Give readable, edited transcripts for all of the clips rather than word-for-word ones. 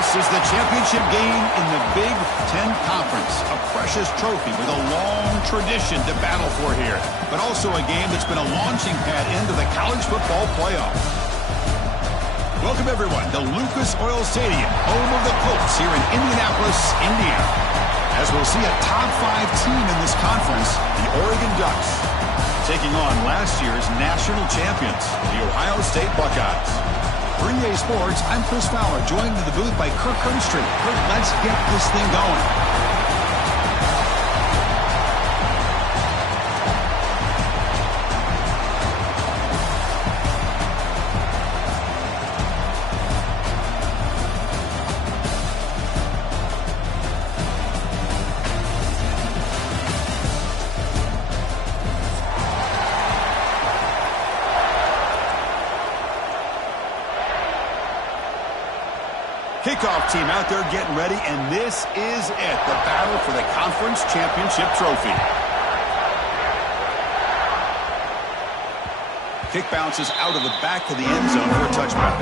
This is the championship game in the Big Ten Conference. A precious trophy with a long tradition to battle for here. But also a game that's been a launching pad into the college football playoff. Welcome, everyone, to Lucas Oil Stadium, home of the Colts here in Indianapolis, Indiana. As we'll see a top 5 team in this conference, the Oregon Ducks, taking on last year's national champions, the Ohio State Buckeyes. For EA Sports, I'm Chris Fowler, joined in the booth by Kirk Herbstreit. Kirk, let's get this thing going. Kickoff team out there getting ready, and this is it, the battle for the conference championship trophy. Kick bounces out of the back of the end zone for a touchback.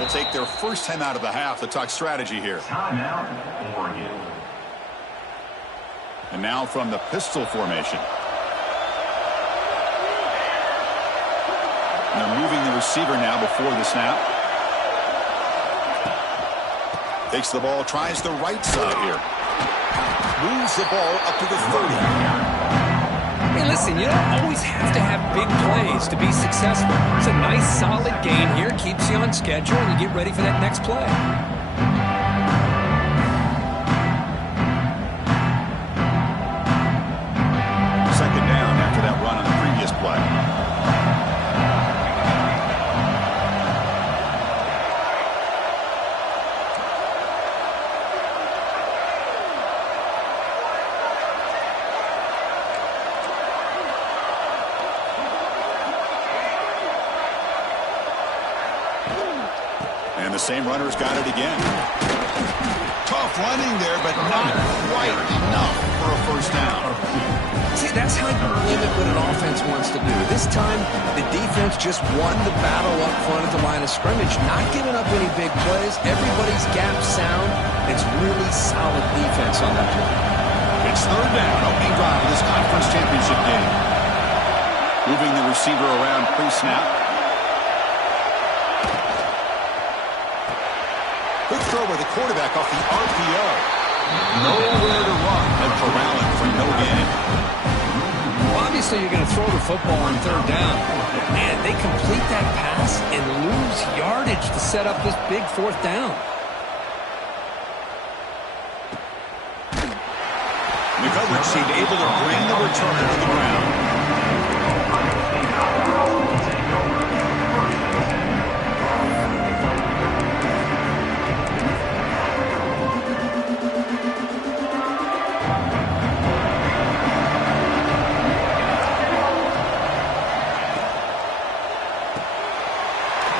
Will take their first time out of the half to talk strategy here. Timeout, Oregon. And now from the pistol formation. And they're moving the receiver now before the snap. Takes the ball, tries the right side here. Moves the ball up to the 30. Hey, listen, you don't always have to have big plays to be successful. It's a nice, solid gain here. Keeps you on schedule, and you get ready for that next play. Second down after that run on the previous play. And the same runner's got it again. Tough running there, but not quite enough for a first down. See, that's how you limit what an offense wants to do. This time, the defense just won the battle up front at the line of scrimmage, not giving up any big plays. Everybody's gap sound. It's really solid defense on that play. It's third down, opening drive of this conference championship game. Moving the receiver around pre-snap. Good throw by the quarterback off the RPO. Nowhere to run, but corralling for no gain. Well, obviously, you're going to throw the football on third down. Man, they complete that pass and lose yardage to set up this big fourth down. The coverage team able to bring the return to the ground.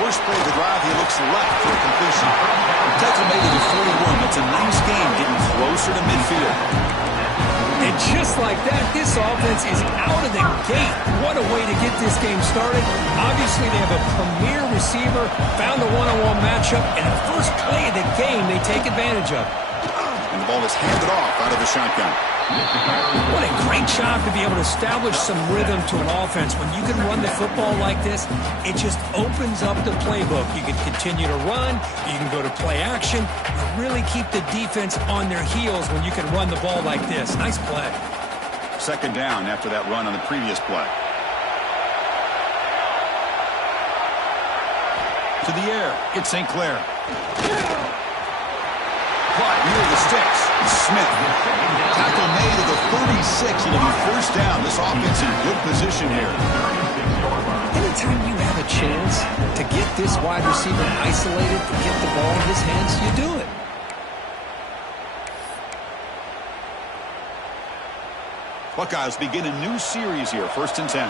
First play of the drive, he looks left for a completion. Tackle made to the 41. That's a nice game, getting closer to midfield. And just like that, this offense is out of the gate. What a way to get this game started. Obviously, they have a premier receiver, found a one-on-one matchup, and the first play of the game they take advantage of. And the ball is handed off out of the shotgun. What a great job to be able to establish some rhythm to an offense. When you can run the football like this, it just opens up the playbook. You can continue to run. You can go to play action. You really keep the defense on their heels when you can run the ball like this. Nice play. Second down after that run on the previous play. To the air, it's St. Clair. Caught near the sticks. Smith. Tackle made at the 36. It'll be first down. This offense in good position here. Anytime you have a chance to get this wide receiver isolated, to get the ball in his hands, you do it. Buckeyes begin a new series here, 1st and 10.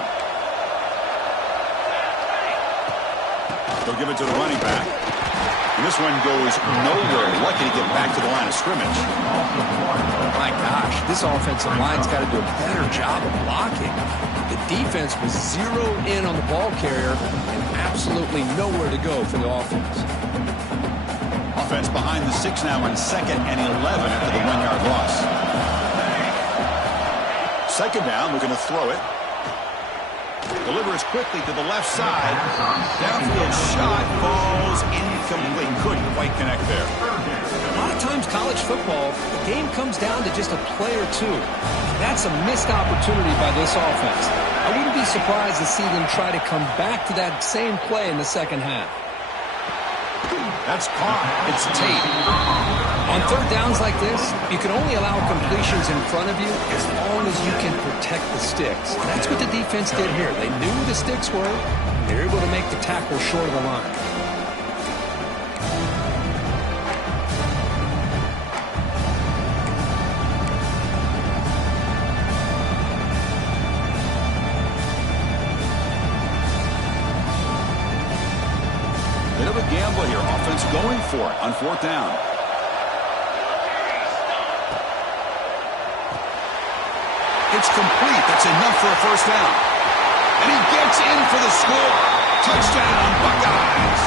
They'll give it to the running back. And this one goes nowhere. Lucky to get back to the line of scrimmage. My gosh, this offensive line's got to do a better job of blocking. The defense was zeroed in on the ball carrier and absolutely nowhere to go for the offense. Offense behind the 6 now on 2nd and 11 after the 1-yard loss. 2nd down, looking to throw it. Delivers quickly to the left side. Downfield shot falls incomplete. Couldn't quite connect there. A lot of times college football, the game comes down to just a play or two. That's a missed opportunity by this offense. I wouldn't be surprised to see them try to come back to that same play in the second half. That's caught. It's Tate. On 3rd downs like this, you can only allow completions in front of you as long as you can protect the sticks. That's what the defense did here. They knew the sticks were. They were able to make the tackle short of the line. Bit of a gamble here. Offense going for it on 4th down. It's complete. That's enough for a 1st down. And he gets in for the score. Touchdown, Buckeyes.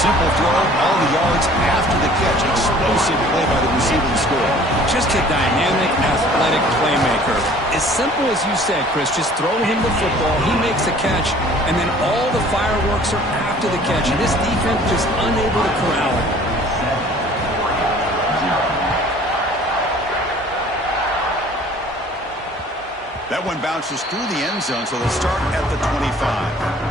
Simple throw, all the yards after the catch. Explosive play by the receiver to score. Just a dynamic, athletic playmaker. As simple as you said, Chris, just throw him the football, he makes the catch, and then all the fireworks are after the catch. And this defense just unable to corral him. That one bounces through the end zone, so they'll start at the 25.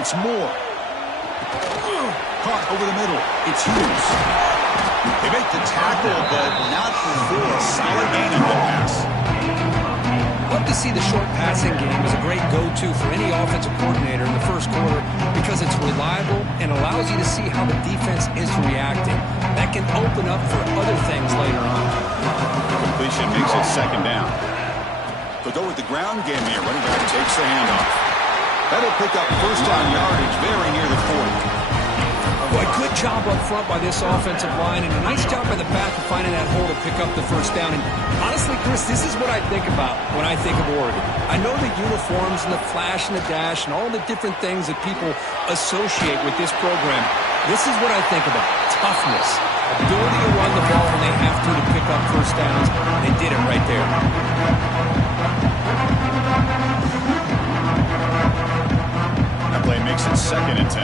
It's Moore. Caught over the middle. It's Hughes. They make the tackle, but not before a solid gain on the pass. Love to see the short passing game as a great go-to for any offensive coordinator in the first quarter because it's reliable and allows you to see how the defense is reacting. That can open up for other things later on. Completion makes it 2nd down. They'll go with the ground game here. Running back takes the handoff. That'll pick up 1st down yardage very near the 40. Boy, good job up front by this offensive line, and a nice job by the back of finding that hole to pick up the 1st down. And honestly, Chris, this is what I think about when I think of Oregon. I know the uniforms and the flash and the dash and all the different things that people associate with this program. This is what I think about. Toughness. Ability to run the ball when they have to pick up 1st downs. They did it right there. That play makes it 2nd and 10.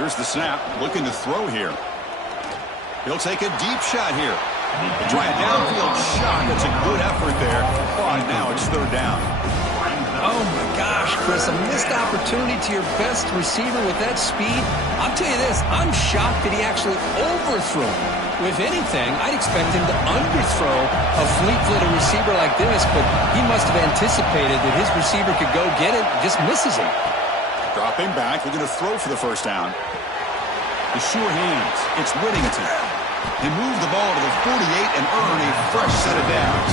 Here's the snap. Looking to throw here. He'll take a deep shot here. Try a downfield shot. That's a good effort there. And now it's 3rd down. Oh, my gosh, Chris, a missed opportunity to your best receiver with that speed. I'll tell you this, I'm shocked that he actually overthrew him. If anything, I'd expect him to underthrow a fleet-footed receiver like this, but he must have anticipated that his receiver could go get it and just misses him. Dropping back, looking to throw for the 1st down. The sure hands. It's Whittington. They move the ball to the 48 and earn a fresh set of downs.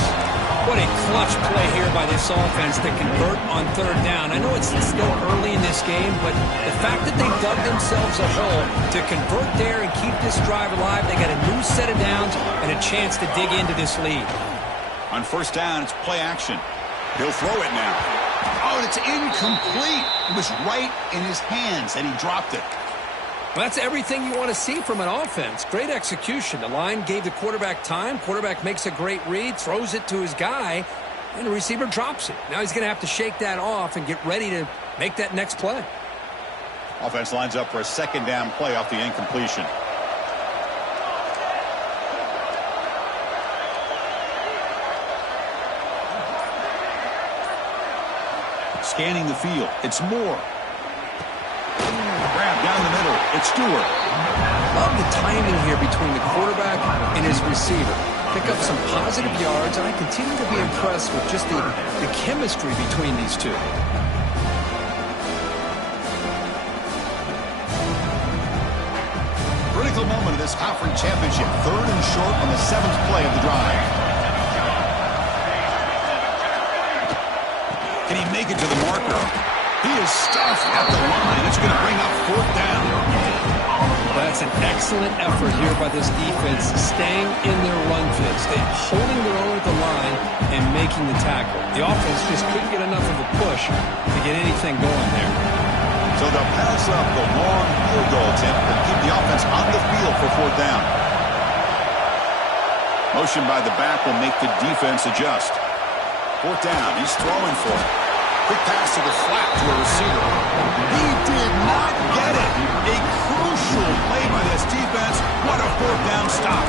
What a clutch play here by this offense to convert on 3rd down. I know it's still early in this game, but the fact that they dug themselves a hole to convert there and keep this drive alive, they got a new set of downs and a chance to dig into this lead. On 1st down, it's play action. He'll throw it now. Oh, and it's incomplete. It was right in his hands, and he dropped it. Well, that's everything you want to see from an offense. Great execution. The line gave the quarterback time. Quarterback makes a great read, throws it to his guy, and the receiver drops it. Now he's going to have to shake that off and get ready to make that next play. Offense lines up for a 2nd down play off the incompletion. Scanning the field. It's Moore. Grab down the middle. It's Stewart. Love the timing here between the quarterback and his receiver. Pick up some positive yards, and I continue to be impressed with just the chemistry between these two. Critical moment of this conference championship. 3rd and short on the 7th play of the drive. Can he make it to the marker? He is stuffed at the line. It's going to bring up 4th down. That's an excellent effort here by this defense, staying in their run fits. They're holding their own at the line and making the tackle. The offense just couldn't get enough of a push to get anything going there. So they'll pass up the long field goal attempt and keep the offense on the field for 4th down. Motion by the back will make the defense adjust. 4th down. He's throwing for it. Quick pass to the flat to a receiver. He did not get it. A crucial play by this defense. What a 4th down stop.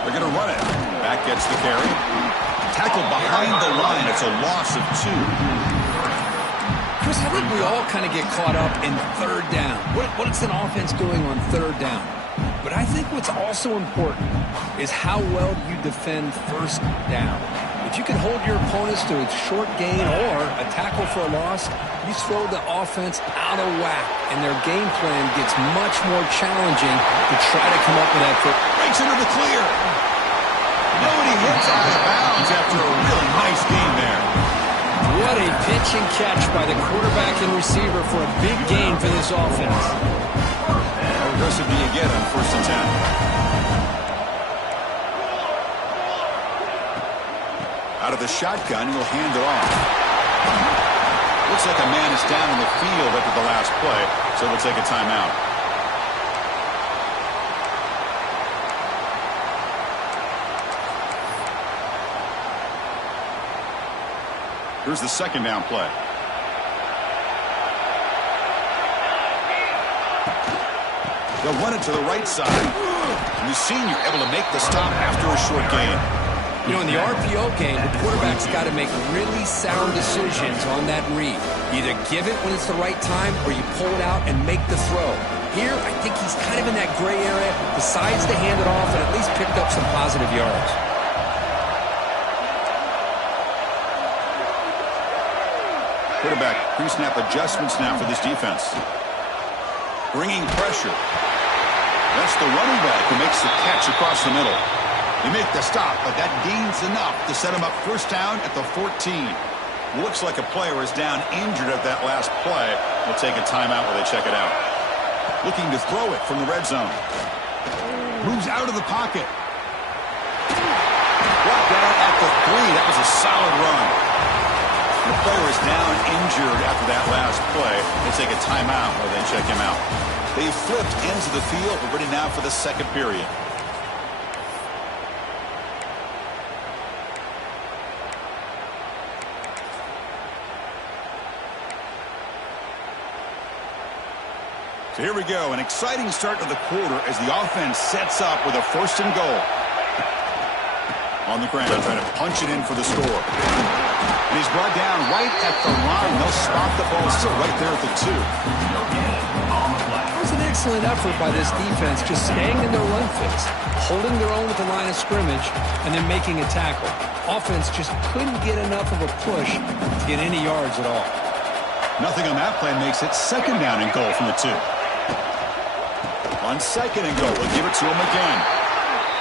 They're going to run it. Back gets the carry. Tackle behind the line. It's a loss of 2. Chris, I think we all kind of get caught up in 3rd down. What is an offense doing on 3rd down? But I think what's also important is how well you defend 1st down. If you can hold your opponents to a short gain or a tackle for a loss, you throw the offense out of whack, and their game plan gets much more challenging to try to come up with that. Breaks into the clear. Nobody hits out of bounds after a really nice game there. What a pitch and catch by the quarterback and receiver for a big gain for this offense. How aggressive do you get on 1st and 10? Out of the shotgun, he'll hand it off. Looks like a man is down in the field after the last play, so we'll take a timeout. Here's the 2nd down play. They'll run it to the right side. And the senior able to make the stop after a short gain. You know, in the RPO game, the quarterback's got to make really sound decisions on that read. Either give it when it's the right time or you pull it out and make the throw. Here, I think he's kind of in that gray area, decides to hand it off and at least picked up some positive yards. Quarterback pre-snap adjustments now for this defense. Bringing pressure. That's the running back who makes the catch across the middle. They make the stop, but that gains enough to set him up 1st down at the 14. Looks like a player is down injured at that last play. We'll take a timeout while they check it out. Looking to throw it from the red zone. Moves out of the pocket. Brought down at the 3. That was a solid run. The player is down injured after that last play. We'll take a timeout while they check him out. They flipped ends of the field. We're ready now for the 2nd period. So here we go. An exciting start to the quarter as the offense sets up with a 1st and goal. On the ground, trying to punch it in for the score. And he's brought down right at the line. They'll spot the ball still right there at the 2. It was an excellent effort by this defense, just staying in their run fits, holding their own at the line of scrimmage, and then making a tackle. Offense just couldn't get enough of a push to get any yards at all. Nothing on that play makes it 2nd down and goal from the 2. On 2nd and goal, they'll give it to him again.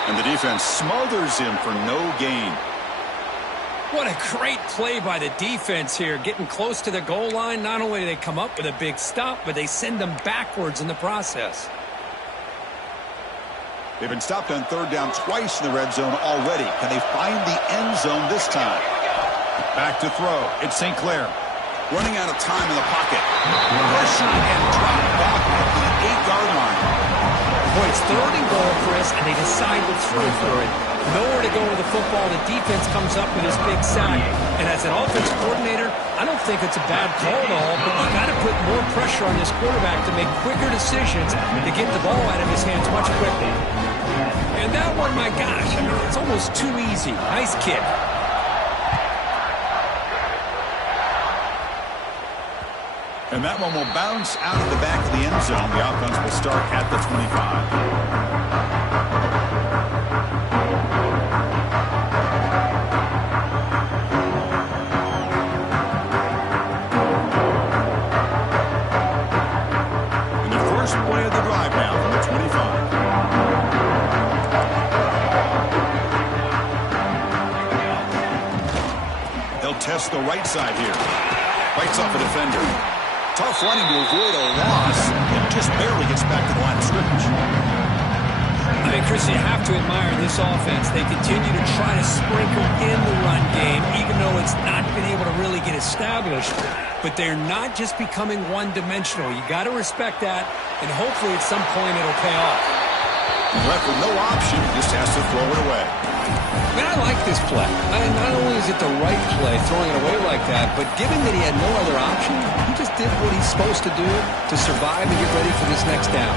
And the defense smothers him for no gain. What a great play by the defense here. Getting close to the goal line, not only do they come up with a big stop, but they send them backwards in the process. They've been stopped on 3rd down twice in the red zone already. Can they find the end zone this time? Back to throw. It's St. Clair. Running out of time in the pocket. Pressure and drop back at the 8-yard line. Boy, it's 3rd and goal, Chris, and they decide to throw for it. Nowhere to go with the football. The defense comes up with this big sack. And as an offense coordinator, I don't think it's a bad call at all, but you got to put more pressure on this quarterback to make quicker decisions to get the ball out of his hands much quicker. And that one, my gosh, I mean, it's almost too easy. Nice kick. And that one will bounce out of the back of the end zone. The offense will start at the 25. Play of the drive now from the 25. They'll test the right side here. Fights off a defender. Tough running to avoid a loss and just barely gets back to the line of scrimmage. I mean, Chris, you have to admire this offense. They continue to try to sprinkle in the run game, even though it's not been able to really get established. But they're not just becoming one-dimensional. You got to respect that, and hopefully at some point it'll pay off. Left with no option, just has to throw it away. I mean, I like this play. Not only is it the right play, throwing it away like that, but given that he had no other option, he just did what he's supposed to do to survive and get ready for this next down.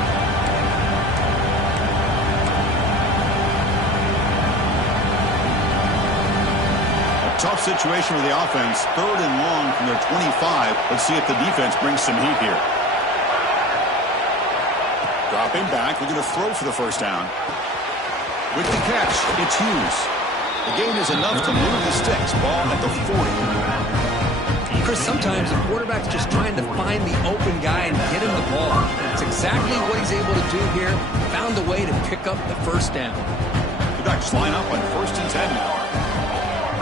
Tough situation with the offense. 3rd and long from their 25. Let's see if the defense brings some heat here. Dropping back, looking to throw for the first down. With the catch, it's Hughes. The gain is enough to move the sticks. Ball at the 40. Chris, sometimes the quarterback's just trying to find the open guy and get him the ball. It's exactly what he's able to do here. Found a way to pick up the first down. The Ducks line up on 1st and 10 now.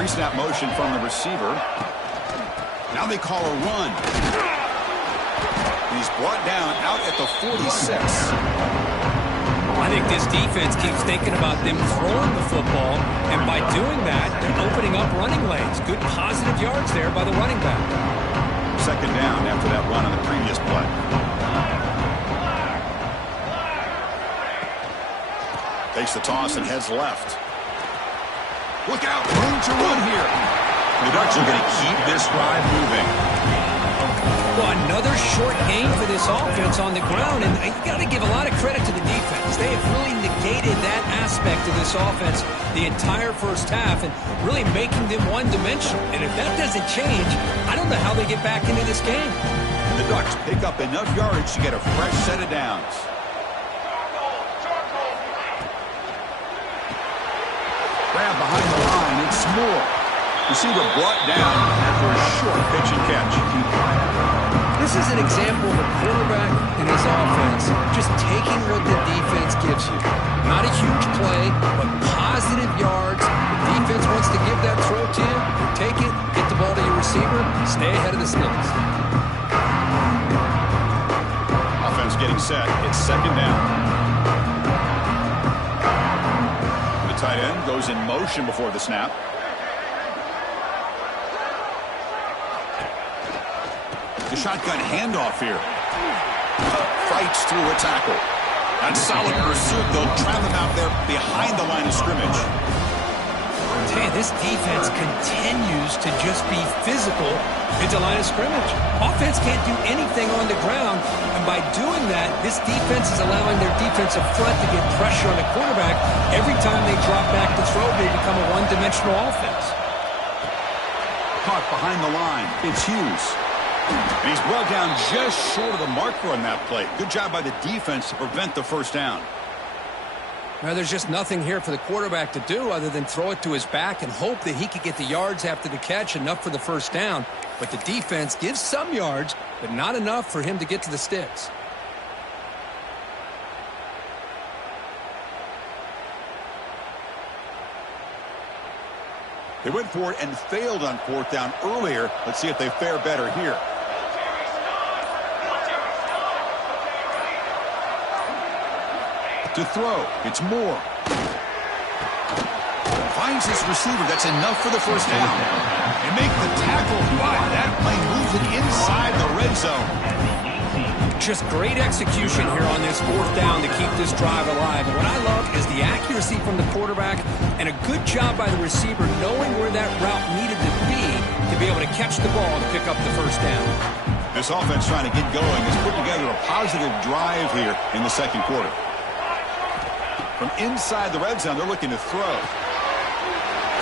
Pre-snap motion from the receiver. Now they call a run. He's brought down out at the 46. I think this defense keeps thinking about them throwing the football, and by doing that, they're opening up running lanes. Good positive yards there by the running back. 2nd down after that run on the previous play. Takes the toss and heads left. Look out, room to run here. The Ducks are going to keep this drive moving. Well, another short gain for this offense on the ground, and you got to give a lot of credit to the defense. They have really negated that aspect of this offense the entire first half and really making them one-dimensional. And if that doesn't change, I don't know how they get back into this game. The Ducks pick up enough yards to get a fresh set of downs. Grab behind the line, it's Moore. Receiver brought down after a short pitch and catch. This is an example of a quarterback and his offense just taking what the defense gives you. Not a huge play, but positive yards. The defense wants to give that throw to you. Take it, get the ball to your receiver, stay ahead of the sticks. Offense getting set. It's 2nd down. Tight end goes in motion before the snap. The shotgun handoff here. Fights through a tackle. On solid pursuit, they'll trap him out there behind the line of scrimmage. Hey, this defense continues to just be physical into line of scrimmage. Offense can't do anything on the ground, and by doing that, this defense is allowing their defensive front to get pressure on the quarterback. Every time they drop back to throw, they become a one-dimensional offense. Caught behind the line. It's Hughes. And he's brought down just short of the marker on that play. Good job by the defense to prevent the first down. Now, there's just nothing here for the quarterback to do other than throw it to his back and hope that he could get the yards after the catch, enough for the first down. But the defense gives some yards, but not enough for him to get to the sticks. They went for it and failed on 4th down earlier. Let's see if they fare better here. To throw, it's Moore. Finds his receiver. That's enough for the first down. And make the tackle. Wow, that play moves it inside the red zone. Just great execution here on this 4th down to keep this drive alive. And what I love is the accuracy from the quarterback and a good job by the receiver knowing where that route needed to be able to catch the ball and pick up the first down. This offense trying to get going has put together a positive drive here in the 2nd quarter. From inside the red zone, they're looking to throw.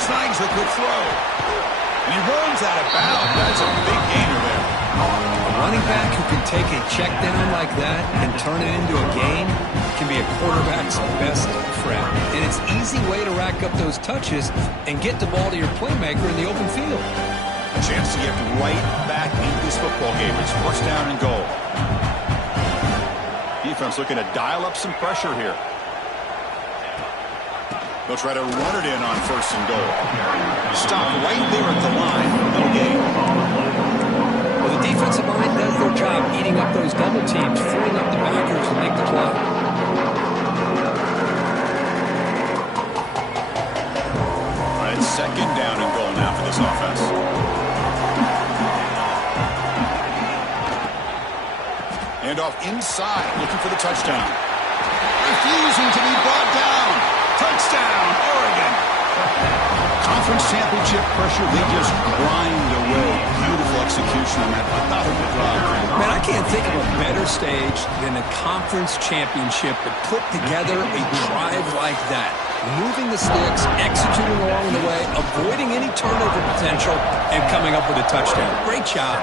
Snags a good throw. And he runs out of bounds. That's a big gainer there. A running back who can take a check down like that and turn it into a gain can be a quarterback's best friend. And it's an easy way to rack up those touches and get the ball to your playmaker in the open field. A chance to get right back into this football game. It's first down and goal. Defense looking to dial up some pressure here. They'll try to run it in on first and goal. Stop right there at the line. No gain. Well, the defensive line does their job eating up those double teams, freeing up the backers to make the play. All right, second down and goal now for this offense. And off inside, looking for the touchdown. Refusing to be brought down. Touchdown, Oregon. Conference championship pressure, they just grind away. Beautiful execution on that methodical drive. Man, I can't think of a better stage than a conference championship to put together a drive like that. Moving the sticks, executing along the way, avoiding any turnover potential, and coming up with a touchdown. Great job.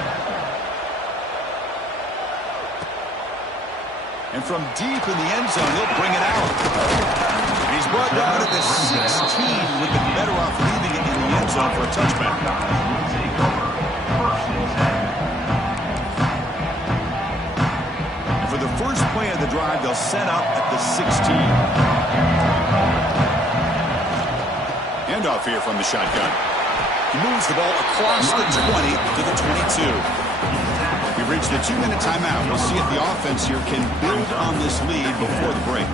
And from deep in the end zone, he'll bring it out. He's brought down at the 16. Would have been better off leaving it in the end zone for a touchback. And for the first play of the drive, they'll set up at the 16. Handoff here from the shotgun. He moves the ball across the 20 to the 22. We've reached the 2-minute timeout. We'll see if the offense here can build on this lead before the break.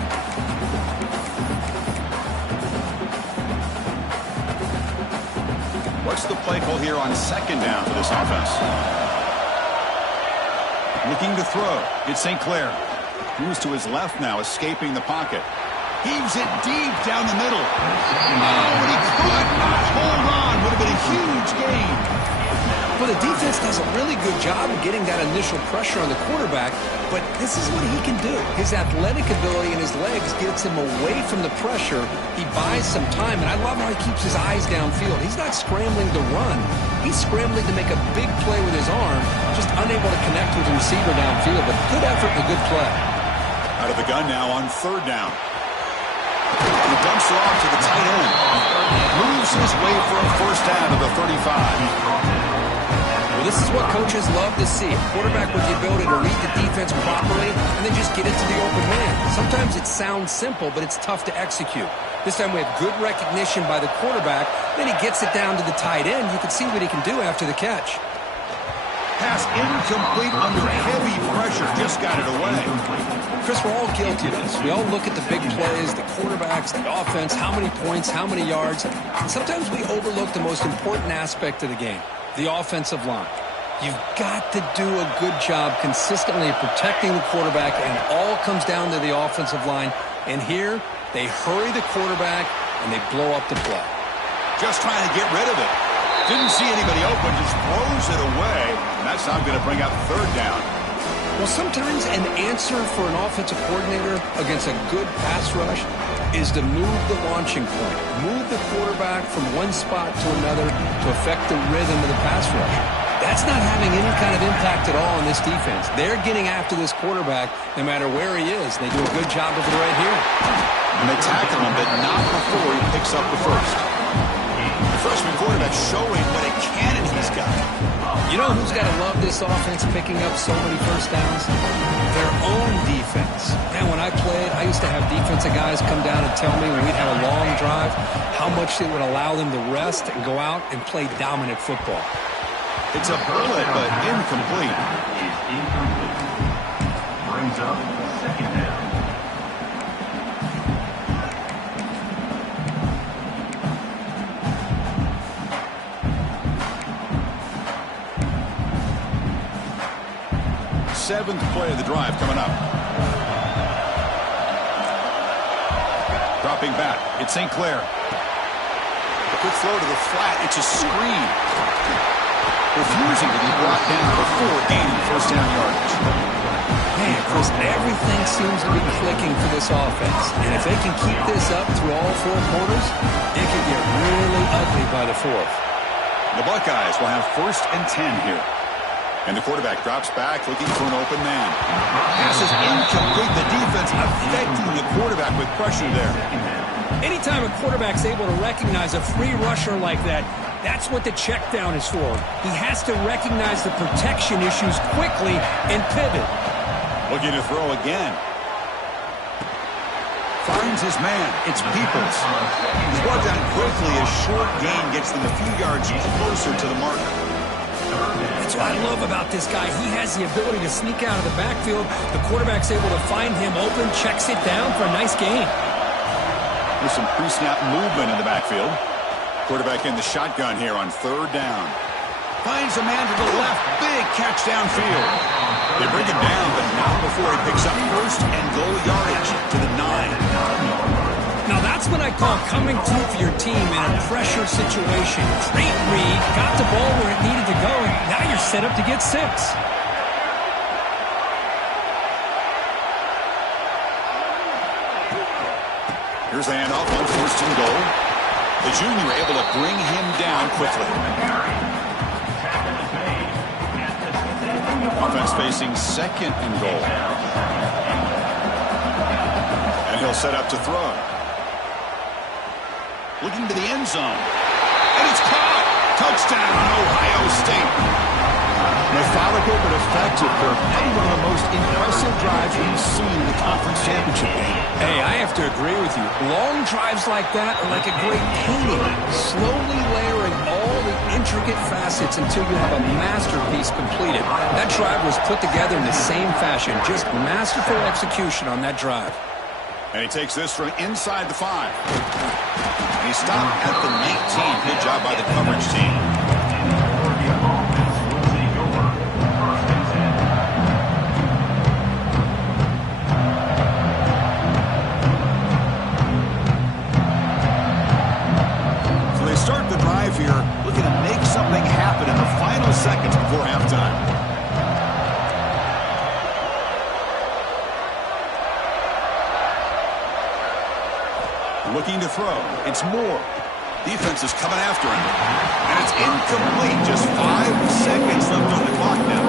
What's the play call here on second down for this offense? Looking to throw. It's St. Clair. Moves to his left now, escaping the pocket. Heaves it deep down the middle. Oh, and he could not hold on. Would have been a huge gain. Well, the defense does a really good job of getting that initial pressure on the quarterback, but this is what he can do. His athletic ability and his legs gets him away from the pressure. He buys some time, and I love how he keeps his eyes downfield. He's not scrambling to run. He's scrambling to make a big play with his arm, just unable to connect with the receiver downfield, but good effort and a good play. Out of the gun now on third down. He dumps it off to the tight end. Moves his way for a first down to the 35. Well, this is what coaches love to see. A quarterback with the ability to read the defense properly and then just get it to the open man. Sometimes it sounds simple, but it's tough to execute. This time we have good recognition by the quarterback. Then he gets it down to the tight end. You can see what he can do after the catch. Pass incomplete under heavy pressure. Just got it away. Chris, we're all guilty of this. We all look at the big plays, the quarterbacks, the offense, how many points, how many yards. And sometimes we overlook the most important aspect of the game, the offensive line. You've got to do a good job consistently protecting the quarterback, and it all comes down to the offensive line. And here, they hurry the quarterback, and they blow up the play. Just trying to get rid of it. Didn't see anybody open, just throws it away. And that's not going to bring up third down. Well, sometimes an answer for an offensive coordinator against a good pass rush is to move the launching point. Move the quarterback from one spot to another to affect the rhythm of the pass rush. That's not having any kind of impact at all on this defense. They're getting after this quarterback no matter where he is. They do a good job of it right here. And they tackle him, but not before he picks up the first. The freshman quarterback showing what a cannon he's got. You know who's got to love this offense picking up so many first downs? Their own defense. Man, when I played, I used to have defensive guys come down and tell me when we'd have a long drive how much it would allow them to rest and go out and play dominant football. It's a bullet, but incomplete. Is incomplete. Brings up second down. Seventh play of the drive coming up. Dropping back. It's St. Clair. A quick throw to the flat. It's a screen. Refusing to be brought down before gaining first down yardage. Man, surface, everything seems to be clicking for this offense. And if they can keep this up through all four quarters, it could get really ugly by the fourth. The Buckeyes will have 1st and 10 here. And the quarterback drops back looking for an open man. Pass is incomplete. The defense affecting the quarterback with pressure there. Anytime a quarterback's able to recognize a free rusher like that, that's what the check down is for. He has to recognize the protection issues quickly and pivot. Looking to throw again. Finds his man. It's Peoples. He's brought down quickly. A short gain gets them a few yards closer to the marker. That's what I love about this guy. He has the ability to sneak out of the backfield. The quarterback's able to find him open, checks it down for a nice gain. There's some pre-snap movement in the backfield. Quarterback in the shotgun here on 3rd down. Finds a man to the left. Big catch downfield. They bring him down, but not before he picks up 1st and goal yardage to the 9. Now that's what I call coming through for your team in a pressure situation. Great read, got the ball where it needed to go, and now you're set up to get 6. Here's the handoff on 1st and goal. The junior able to bring him down quickly. Offense facing 2nd and goal. And he'll set up to throw. Looking to the end zone. And it's caught. Touchdown, Ohio State. Methodical but effective. Probably one of the most impressive drives we've seen in the conference championship game. Hey, I have to agree with you. Long drives like that are like a great painting. Slowly layering all the intricate facets until you have a masterpiece completed. That drive was put together in the same fashion. Just masterful execution on that drive. And he takes this from inside the 5. And he stopped at the 19. Good job by the coverage team. Start the drive here, looking to make something happen in the final seconds before halftime. Looking to throw. It's Moore. Defense is coming after him. And it's incomplete. Just 5 seconds left on the clock now.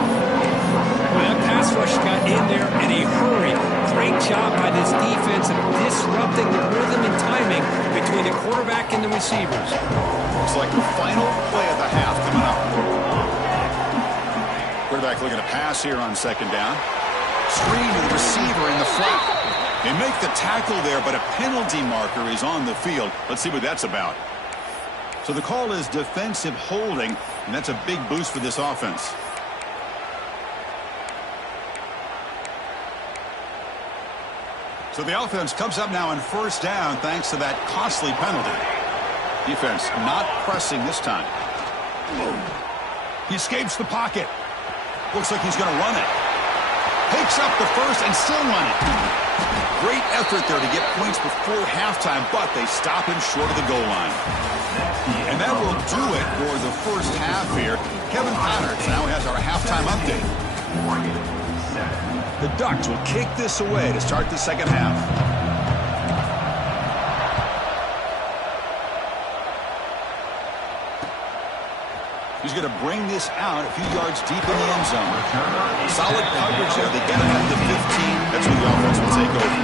Well, that pass rush got in there in a hurry. Great job by this defense of disrupting the rhythm and timing between the quarterback and the receivers. Looks like the final play of the half coming up. Quarterback looking to pass here on 2nd down. Screen to the receiver in the flat. They make the tackle there, but a penalty marker is on the field. Let's see what that's about. So the call is defensive holding, and that's a big boost for this offense. So the offense comes up now on 1st down thanks to that costly penalty. Defense not pressing this time. He escapes the pocket. Looks like he's going to run it. Picks up the 1st and still run it. Great effort there to get points before halftime, but they stop him short of the goal line. And that will do it for the 1st half here. Kevin Patterns now has our halftime update. The Ducks will kick this away to start the 2nd half. He's going to bring this out a few yards deep in the end zone. Solid coverage there. They get it up to 15. That's when the offense will take over.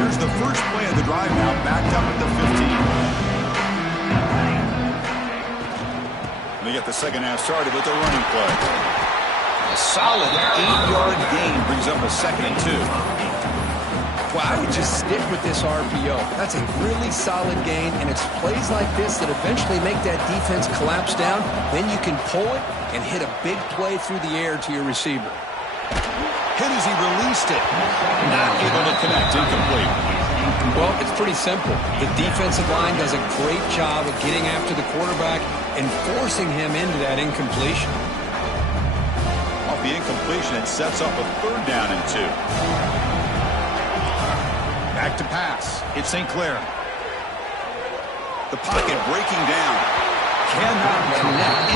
Here's the first play of the drive now, backed up at the 15. They get the 2nd half started with a running play. A solid 8-yard gain brings up a 2nd and 2. Well, I would just stick with this RPO. That's a really solid gain, and it's plays like this that eventually make that defense collapse down. Then you can pull it and hit a big play through the air to your receiver. Hit as he released it. Not able to connect. Incomplete. Well, it's pretty simple. The defensive line does a great job of getting after the quarterback and forcing him into that incompletion. Off the incompletion, it sets up a 3rd down and 2. Back to pass. It's St. Clair. The pocket breaking down. Cannot connect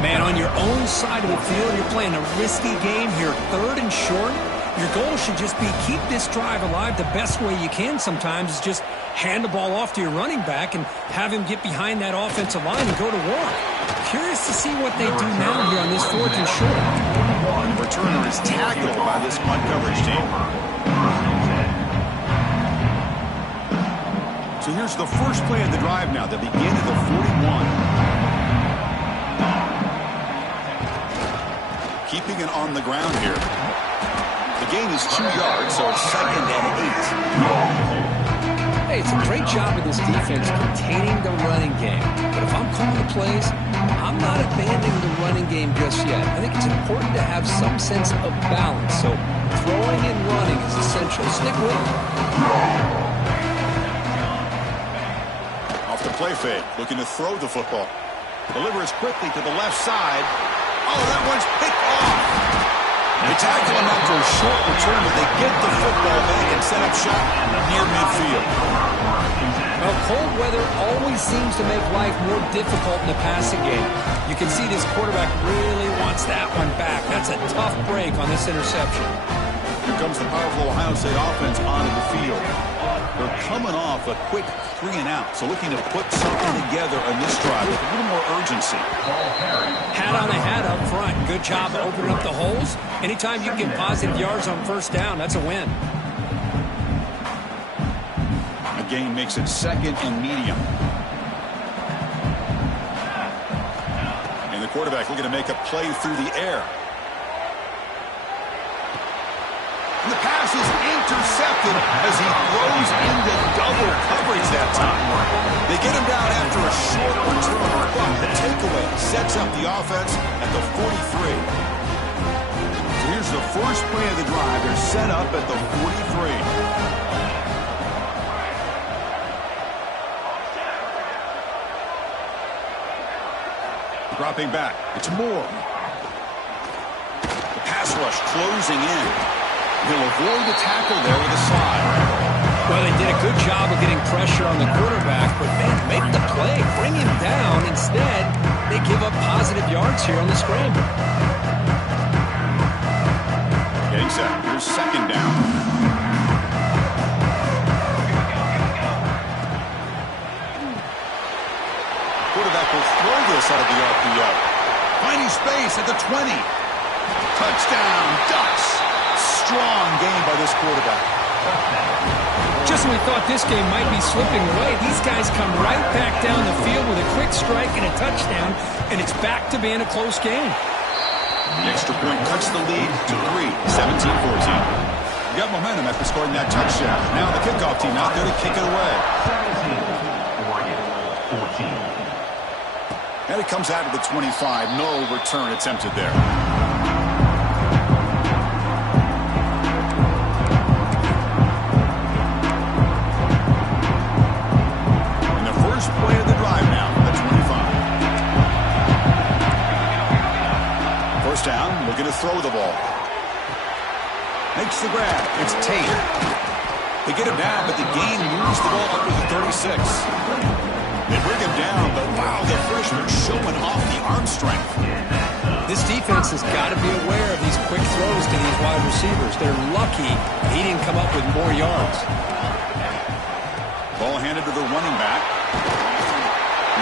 Man, on your own side of the field, you're playing a risky game here, 3rd and short. Your goal should just be keep this drive alive. The best way you can sometimes is just hand the ball off to your running back and have him get behind that offensive line and go to work. Curious to see what they do now here on this 4th and short. The returner is tackled by this punt coverage team. So here's the first play of the drive now. They begin at the 41. Keeping it on the ground here. The gain is 2 yards, so it's 2nd and 8. Hey, it's a great job of this defense containing the running game. But if I'm calling the plays, I'm not abandoning the running game just yet. I think it's important to have some sense of balance. So throwing and running is essential. Stick with it. Off the play fake, looking to throw the football. Delivers quickly to the left side. Oh, that one's picked off. They tackle him after a short return, but they get the football back and set up shop near midfield. Well, cold weather always seems to make life more difficult in the passing game. You can see this quarterback really wants that one back. That's a tough break on this interception. Here comes the powerful Ohio State offense onto the field. They're coming off a quick 3 and out, so looking to put something together on this drive with a little more urgency. Hat on a hat up front. Good job opening up the holes. Anytime you get positive yards on 1st down, that's a win. The gain makes it 2nd and medium. And the quarterback looking to make a play through the air. And the pass is intercepted as he throws into double coverage that time. They get him down after a short return, but the takeaway sets up the offense at the 43. So here's the first play of the drive. They're set up at the 43. Dropping back. It's Moore. The pass rush closing in. He'll avoid the tackle there with a slide. Well, they did a good job of getting pressure on the quarterback, but man, make the play, bring him down. Instead, they give up positive yards here on the scramble. Getting set. Here's 2nd down. Quarterback will throw this out of the RPO. Finding space at the 20. Touchdown, Ducks. Strong game by this quarterback. Just when we thought this game might be slipping away, these guys come right back down the field with a quick strike and a touchdown, and it's back to being a close game. The extra point cuts the lead to 3, 17-14. Got momentum after scoring that touchdown. Now the kickoff team out there to kick it away. 17, 14. And it comes out of the 25. No return attempted there. Down, looking to throw the ball. Makes the grab. It's Tate. They get him down, but the gain moves the ball up to the 36. They bring him down, but wow, the freshman showing off the arm strength. This defense has got to be aware of these quick throws to these wide receivers. They're lucky he didn't come up with more yards. Ball handed to the running back.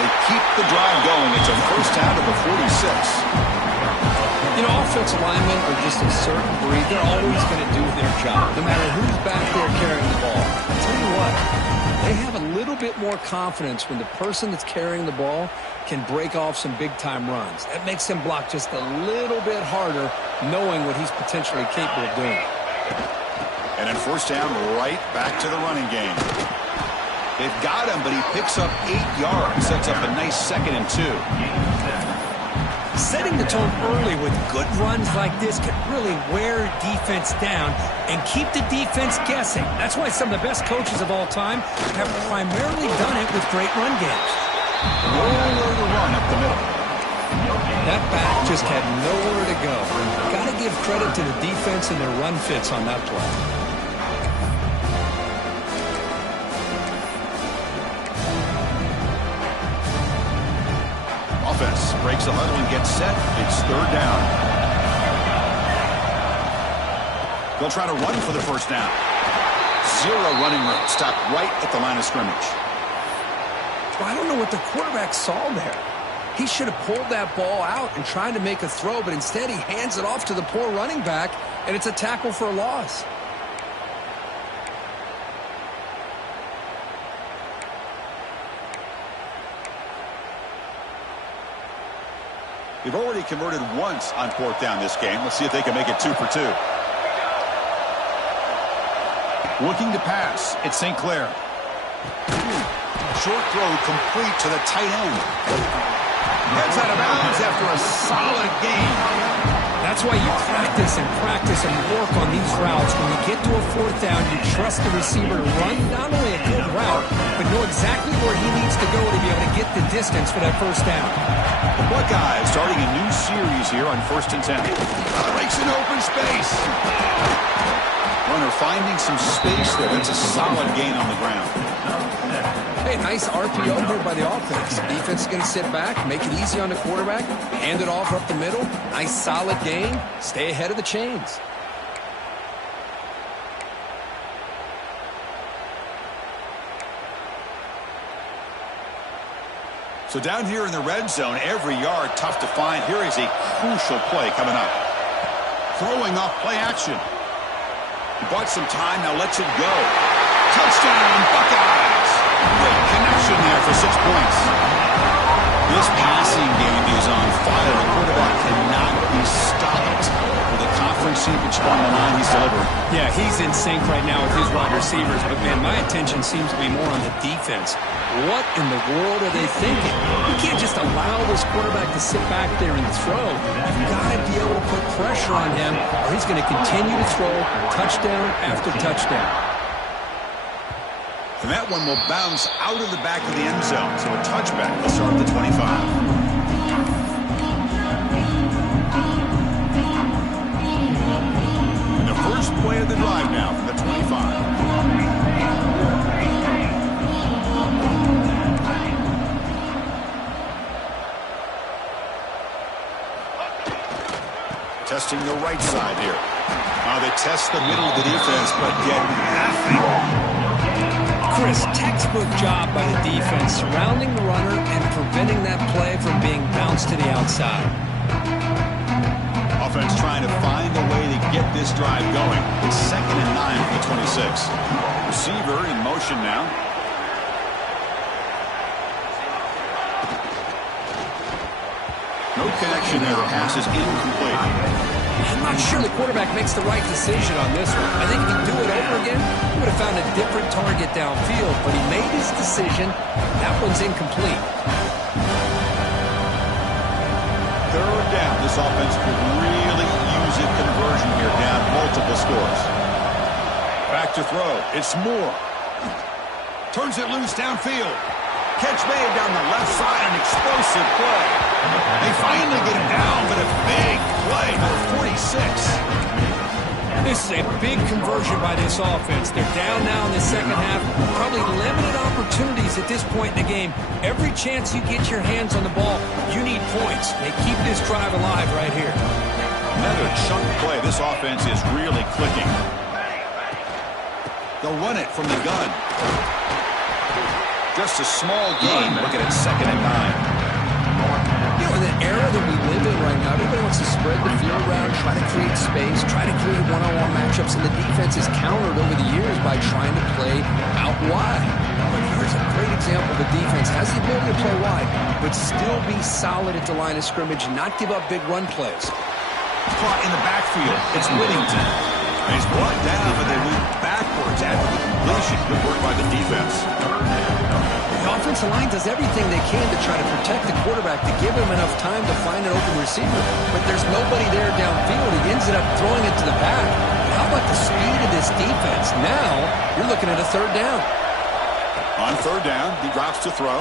They keep the drive going. It's a 1st down to the 46. You know, offensive linemen are just a certain breed. They're always going to do their job, no matter who's back there carrying the ball. I'll tell you what, they have a little bit more confidence when the person that's carrying the ball can break off some big-time runs. That makes them block just a little bit harder, knowing what he's potentially capable of doing. And then 1st down, right back to the running game. They've got him, but he picks up 8 yards. Sets up a nice 2nd and 2. Setting the tone early with good runs like this can really wear defense down and keep the defense guessing. That's why some of the best coaches of all time have primarily done it with great run games. Roller the run up the middle. That back just had nowhere to go. Got to give credit to the defense and their run fits on that play. Offense breaks the huddle and gets set. It's third down. They'll try to run for the first down. Zero running room. Stopped right at the line of scrimmage. Well, I don't know what the quarterback saw there. He should have pulled that ball out and tried to make a throw, but instead he hands it off to the poor running back, and it's a tackle for a loss. They've already converted once on fourth down this game. Let's see if they can make it 2 for 2. Looking to pass. It's St. Clair. Short throw complete to the tight end. Heads out of bounds after a solid game. That's why you practice and work on these routes. When you get to a fourth down, you trust the receiver to run not only a good route, but know exactly where he needs to go to be able to get the distance for that first down. The Buckeyes starting a new series here on 1st and 10. Breaks an open space. Runner finding some space there. That's a solid gain on the ground. Hey, nice RPO here by the offense. Defense is going to sit back, make it easy on the quarterback, hand it off up the middle. Nice solid gain. Stay ahead of the chains. So down here in the red zone, every yard tough to find. Here is a crucial play coming up. Throwing off play action. He bought some time, now lets it go. Touchdown, Buckeyes! Great connection there for 6 points. This passing game is on fire. The quarterback cannot be stopped. With a conference championship on the line, he's delivering. Yeah, he's in sync right now with his wide receivers, but man, my attention seems to be more on the defense. What in the world are they thinking? You can't just allow this quarterback to sit back there and throw. You've got to be able to put pressure on him, or he's going to continue to throw touchdown after touchdown. And that one will bounce out of the back of the end zone. So a touchback will start at the 25. And the first play of the drive now from the 25. Testing the right side here. Now they test the middle of the defense, but get nothing. Chris, textbook job by the defense, surrounding the runner and preventing that play from being bounced to the outside. Offense trying to find a way to get this drive going. It's 2nd and 9 for the 26. Receiver in motion now. No connection there. The pass is incomplete. I'm not sure the quarterback makes the right decision on this one. I think if he'd do it over again, he would have found a different target downfield, but he made his decision. That one's incomplete. Third down. This offense could really use a conversion here, down multiple scores. Back to throw. It's Moore. Turns it loose downfield. Catch made down the left side, an explosive play. They finally get him down, but a big play, number 46. This is a big conversion by this offense. They're down now in the second half. Probably limited opportunities at this point in the game. Every chance you get your hands on the ball, you need points. They keep this drive alive right here. Another chunk play. This offense is really clicking. They'll run it from the gun. Just a small gain, looking at 2nd and 9. You know, in the era that we live in right now, everybody wants to spread the field around, try to create space, try to create one-on-one matchups, and the defense is countered over the years by trying to play out wide. But here's a great example. The defense has the ability to play wide, but still be solid at the line of scrimmage and not give up big run plays. Caught in the backfield. It's Whittington. He's brought down, but they move backwards after the completion. Good work by the defense. The offensive line does everything they can to try to protect the quarterback, to give him enough time to find an open receiver. But there's nobody there downfield. He ends up throwing it to the back. But how about the speed of this defense? Now you're looking at a third down. On third down, he drops to throw.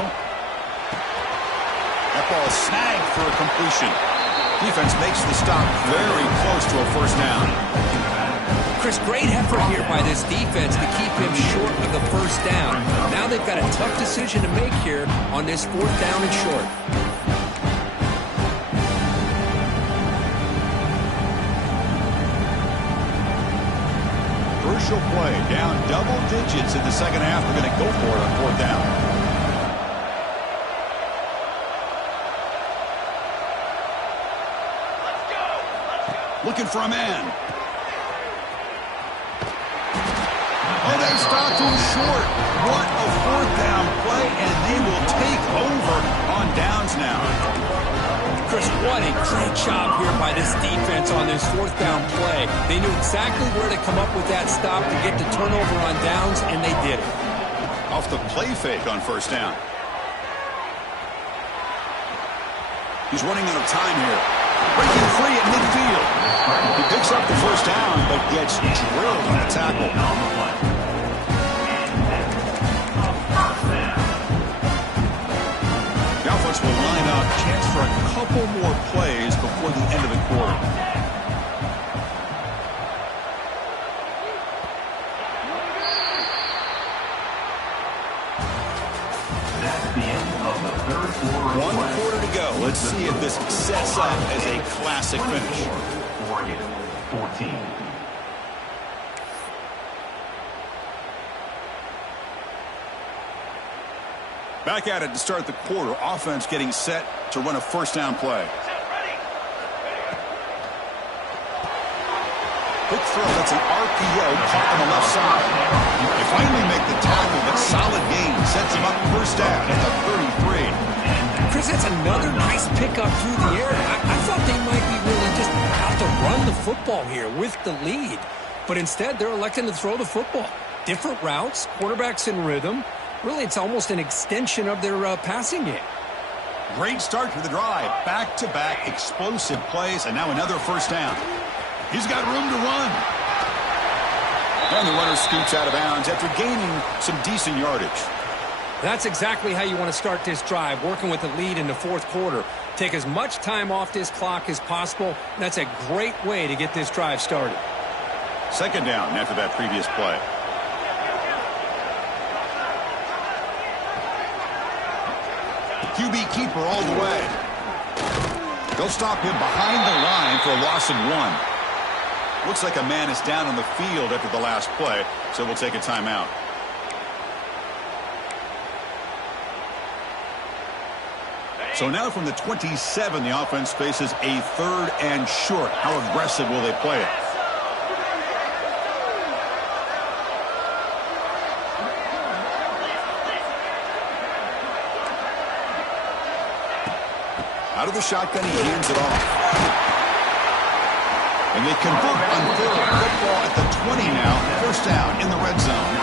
That ball is snagged for a completion. Defense makes the stop very close to a first down. Chris, great effort here by this defense to keep him short of the first down. Now they've got a tough decision to make here on this 4th down and short. crucial play. Down double digits in the second half. They're going to go for it on fourth down. Looking for a man. Oh, they stopped him short. What a fourth down play, and they will take over on downs now. Chris, what a great job here by this defense on this fourth down play. They knew exactly where to come up with that stop to get the turnover on downs, and they did it. Off the play fake on first down. He's running out of time here. Breaking free at midfield. He picks up the first down, but gets drilled on the tackle. The offense will line up. Chance for a couple more plays before the end of the quarter. That's the end of the third quarter. One quarter to go. Let's see if this sets up as a classic finish. Oregon, 14. Back at it to start the quarter. Offense getting set to run a first down play. Quick throw. That's an RPO caught on the left side. They finally make the tackle, but solid gain sets them up first down at the 33. Chris, that's another nice pickup through the air. I thought they might be really just out to run the football here with the lead. But instead, they're electing to throw the football. Different routes, quarterbacks in rhythm. Really, it's almost an extension of their passing game. Great start to the drive. Back-to-back explosive plays, and now another first down. He's got room to run. And the runner scoots out of bounds after gaining some decent yardage. That's exactly how you want to start this drive, working with the lead in the fourth quarter. Take as much time off this clock as possible. That's a great way to get this drive started. Second down after that previous play. QB keeper all the way. They'll stop him behind the line for a loss of 1. Looks like a man is down on the field after the last play, so we'll take a timeout. So now from the 27, the offense faces a third and short. How aggressive will they play it? Out of the shotgun, he hands it off. And they convert on third. Football at the 20 now. First down in the red zone.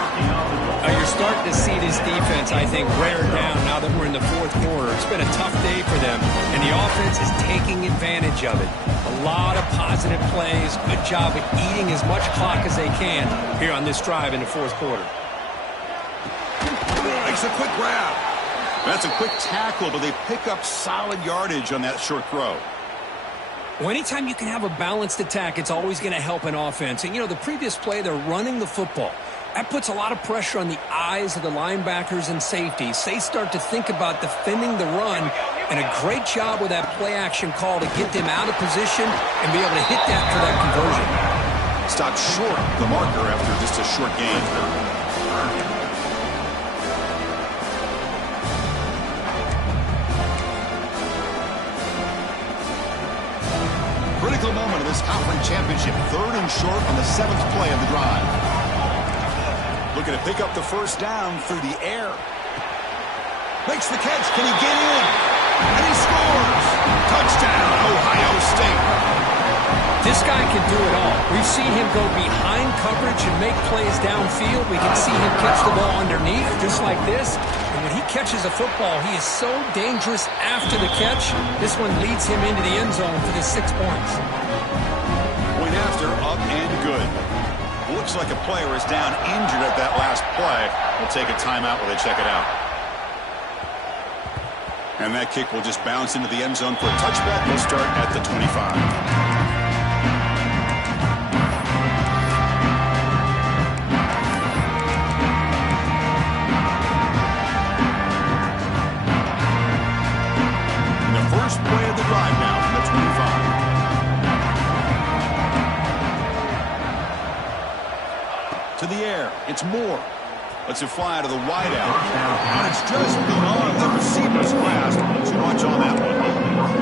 You're starting to see this defense, I think, wear down now that we're in the fourth quarter. It's been a tough day for them, and the offense is taking advantage of it. A lot of positive plays. Good job at eating as much clock as they can here on this drive in the fourth quarter. Makes a quick grab. That's a quick tackle, but they pick up solid yardage on that short throw. Well, anytime you can have a balanced attack, it's always going to help an offense. And, you know, the previous play, they're running the football. That puts a lot of pressure on the eyes of the linebackers and safeties. They start to think about defending the run, and a great job with that play-action call to get them out of position and be able to hit that for that conversion. Stopped short the marker after just a short gain. Critical moment of this conference championship. Third and short on the 7th play of the drive. Looking to pick up the first down through the air. Makes the catch. Can he get in? And he scores. Touchdown, Ohio State. This guy can do it all. We've seen him go behind coverage and make plays downfield. We can see him catch the ball underneath just like this. And when he catches a football, he is so dangerous after the catch. This one leads him into the end zone for the 6 points. Point after, up and good. Looks like a player is down injured at that last play. We'll take a timeout while they check it out. And that kick will just bounce into the end zone for a touchback. We'll start at the 25. First play of the drive now from the 25. To It's Moore. Lets it fly to the wideout. And it's just beyond the receiver's grasp. Too much on that one.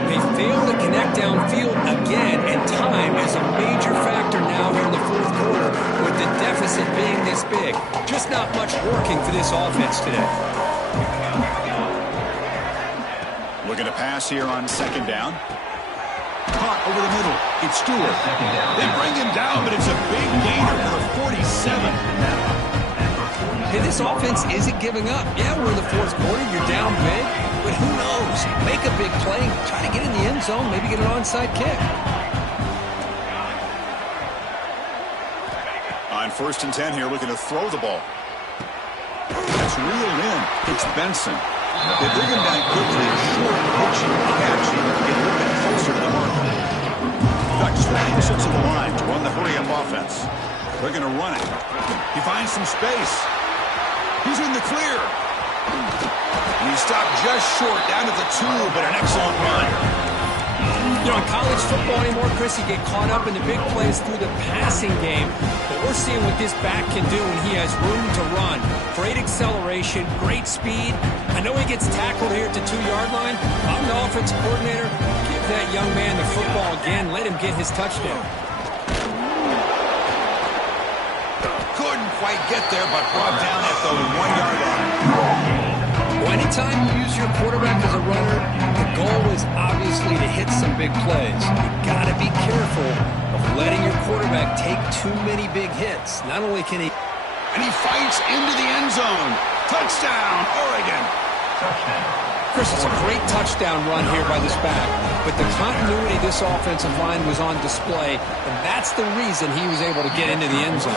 They failed to connect downfield again, and time is a major factor now here in the fourth quarter with the deficit being this big. Just not much working for this offense today. Looking to pass here on second down. Caught over the middle. It's Stewart. They bring him down, but it's a big gainer for the 47. Hey, this offense isn't giving up. Yeah, we're in the fourth quarter. You're down big, but who knows? Make a big play, try to get in the end zone, maybe get an onside kick. On 1st and 10 here, looking to throw the ball. That's reeled in. It's Benson. They bring him down quickly. A short, pitching catch. Get a little bit closer to the mark. Ducks running to the line to run the hurry-up offense. They're going to run it. He finds some space. He's in the clear. And he stopped just short, down to the 2, but an excellent run. You know, in college football anymore, Chris, you get caught up in the big plays through the passing game. But we're seeing what this back can do when he has room to run. Great acceleration, great speed. I know he gets tackled here at the 2-yard line. I'm the offensive coordinator. Give that young man the football again. Let him get his touchdown. Couldn't quite get there, but brought down at the 1-yard line. Well, anytime you use your quarterback as a runner, the goal is obviously to hit some big plays. You got to be careful of letting your quarterback take too many big hits. Not only can he... And he fights into the end zone. Touchdown, Oregon. Chris, it's a great touchdown run here by this back, but the continuity of this offensive line was on display, and that's the reason he was able to get into the end zone.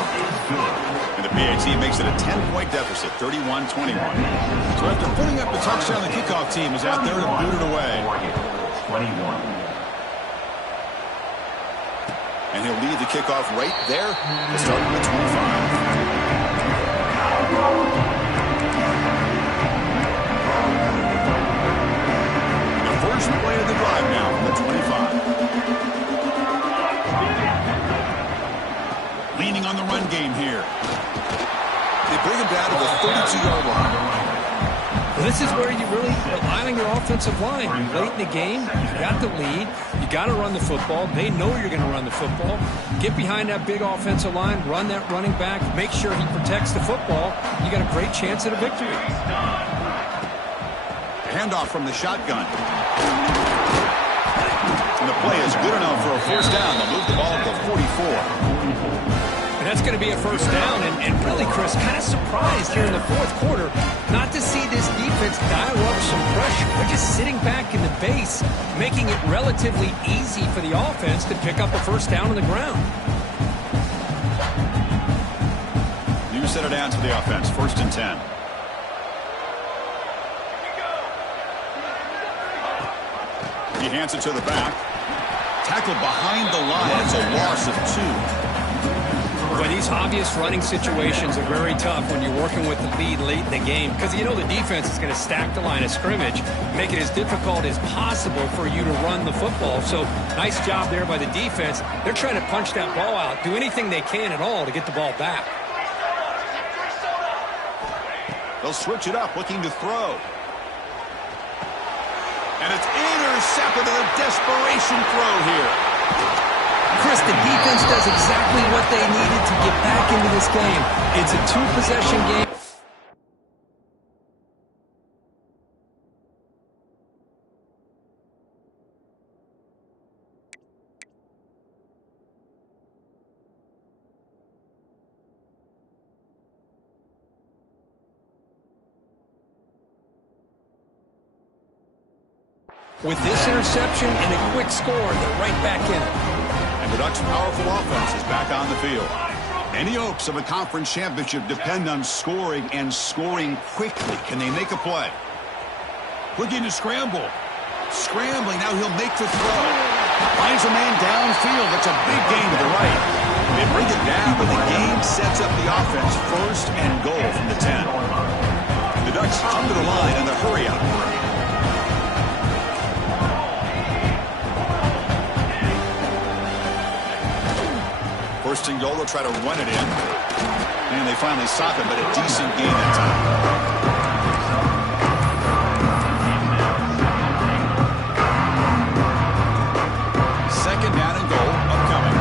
And the PAT makes it a 10-point deficit, 31-21. So after putting up the touchdown, the kickoff team is out there to boot it away. 21. And he'll lead the kickoff right there to start at the 25. First play of the drive now from the 25. Leaning on the run game here. They bring him down to the 32-yard line. Well, this is where you really rely on your offensive line. Late in the game, you got the lead. You got to run the football. They know you're going to run the football. Get behind that big offensive line, run that running back, make sure he protects the football. You got a great chance at a victory. Handoff from the shotgun. And the play is good enough for a first down. They'll move the ball to the 44. And that's going to be a first down. And really, Chris, kind of surprised here in the fourth quarter not to see this defense dial up some pressure. They're just sitting back in the base, making it relatively easy for the offense to pick up a first down on the ground. You set it down to the offense. 1st and 10. He hands it to the back. Tackled behind the line. It's a loss of 2. But these obvious running situations are very tough when you're working with the lead late in the game because you know the defense is going to stack the line of scrimmage, make it as difficult as possible for you to run the football. So nice job there by the defense. They're trying to punch that ball out, do anything they can at all to get the ball back. They'll switch it up, looking to throw. And it's intercepted in a desperation throw here. Chris, the defense does exactly what they needed to get back into this game. It's a 2-possession game. With this interception and a quick score, they're right back in it. And the Ducks' powerful offense is back on the field. Any hopes of a conference championship depend on scoring and scoring quickly. Can they make a play? Looking to scramble. Scrambling, now he'll make the throw. Finds a man downfield. That's a big gain to the right. They bring it down, but the game sets up the offense. 1st and goal from the 10. The Ducks come to the line in the hurry-up. 1st and goal, they'll try to run it in. And they finally stop it, but a decent gain that time. Second down and goal upcoming.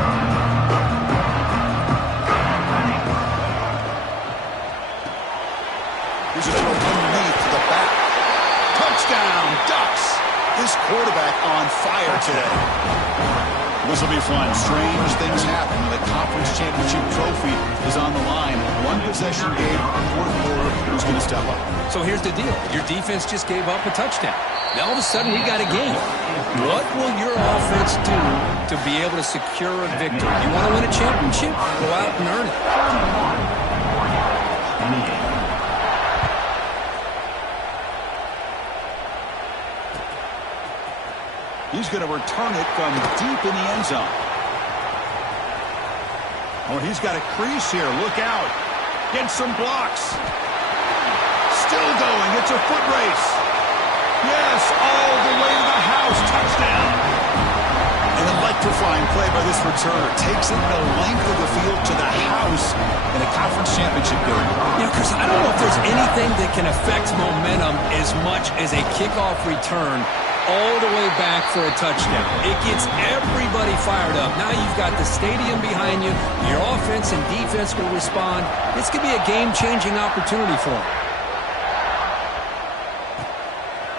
Here's a throw underneath to the back. Touchdown, Ducks. This quarterback on fire today. This will be fun. Strange things happen when the conference championship trophy is on the line. One possession game, fourth quarter, who's going to step up? So here's the deal. Your defense just gave up a touchdown. Now all of a sudden we got a game. What will your offense do to be able to secure a victory? You want to win a championship? Go out and earn it. He's going to return it from deep in the end zone. Oh, he's got a crease here. Look out. Get some blocks. Still going. It's a foot race. Yes, all the way to the house. Touchdown. An electrifying play by this returner. Takes it the length of the field to the house in a conference championship game. You know, Chris, I don't know if there's anything that can affect momentum as much as a kickoff return all the way back for a touchdown. It gets everybody fired up. Now you've got the stadium behind you. Your offense and defense will respond. This could be a game-changing opportunity for them.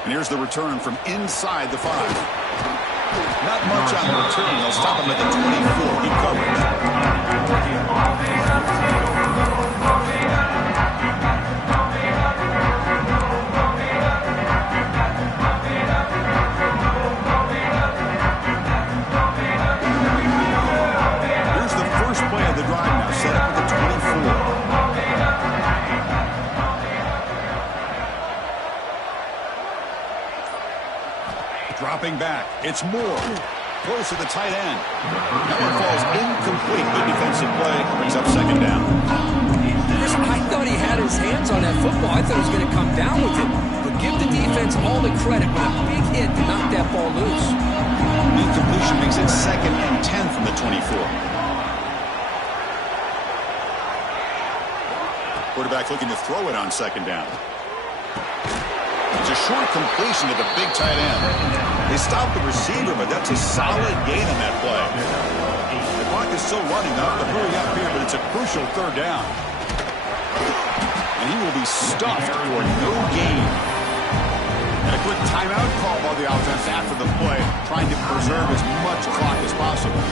And here's the return from inside the 5. Not much on the return. They'll stop him at the 24. He dropping back. It's Moore. Close to the tight end. That one falls incomplete. Good defensive play. Brings up second down. I thought he had his hands on that football. I thought he was going to come down with it. But give the defense all the credit with a big hit to knock that ball loose. Incompletion makes it 2nd and 10 from the 24. Quarterback looking to throw it on second down. It's a short completion to the big tight end. They stopped the receiver, but that's a solid gain on that play. The clock is still running up. They're hurrying up here, but it's a crucial third down. And he will be stuffed for no gain. And a quick timeout call by the offense after the play, trying to preserve as much clock as possible.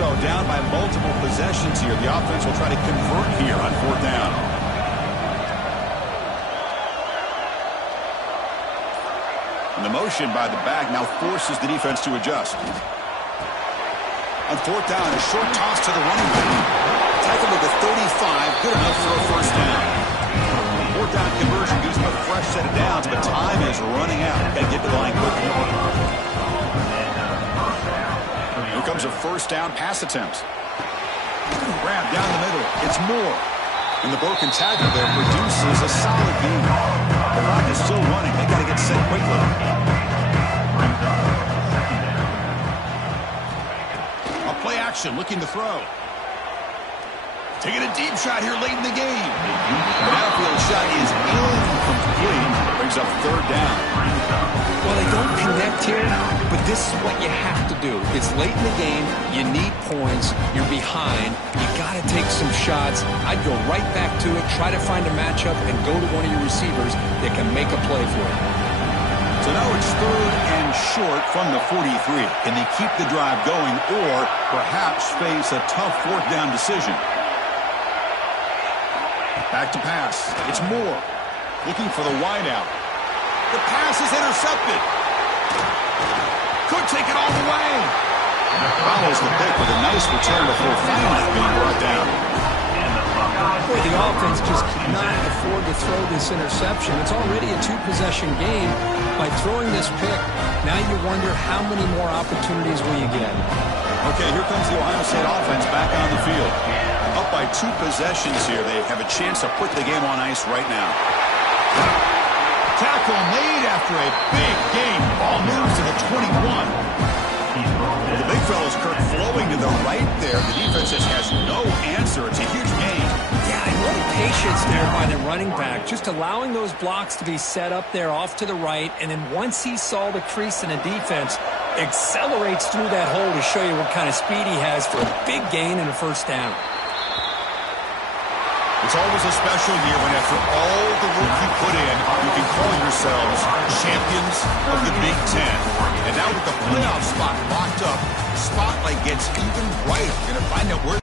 So down by multiple possessions here. The offense will try to convert here on fourth down. And the motion by the back now forces the defense to adjust. On fourth down, a short toss to the running back. Tackled at the 35, good enough for a first down. Fourth down conversion gives them a fresh set of downs, but time is running out. Got to get to the line quickly. Here comes a first down pass attempt. Grab down the middle. It's Moore. And the broken tackle there produces a solid gain. The clock is still running. They got to get set quickly. A play action looking to throw. Taking a deep shot here late in the game. The downfield shot is incomplete. Brings up third down. Well, they don't connect here, but this is what you have to do. It's late in the game. You need points. You're behind. You got to take some shots. I'd go right back to it, try to find a matchup, and go to one of your receivers that can make a play for you. So now it's third and short from the 43. Can they keep the drive going or perhaps face a tough fourth down decision? Back to pass. It's Moore looking for the wideout. The pass is intercepted. Could take it all the way. Follows the pick with a nice return before finally being brought down. Boy, the offense just cannot afford to throw this interception. It's already a two-possession game. By throwing this pick, now you wonder how many more opportunities will you get. Okay, here comes the Ohio State offense back on the field. Up by 2 possessions here. They have a chance to put the game on ice right now. Tackle made after a big gain. Ball moves to the 21. The big fella's Kirk flowing to the right there. The defense just has no answer. It's a huge gain. Yeah, and what a patience there by the running back, just allowing those blocks to be set up there off to the right, and then once he saw the crease in the defense, accelerates through that hole to show you what kind of speed he has for a big gain and a first down. It's always a special year when after all the work you put in, you can call yourselves champions of the Big Ten. And now with the playoff spot locked up, the spotlight gets even brighter. You're going to find out where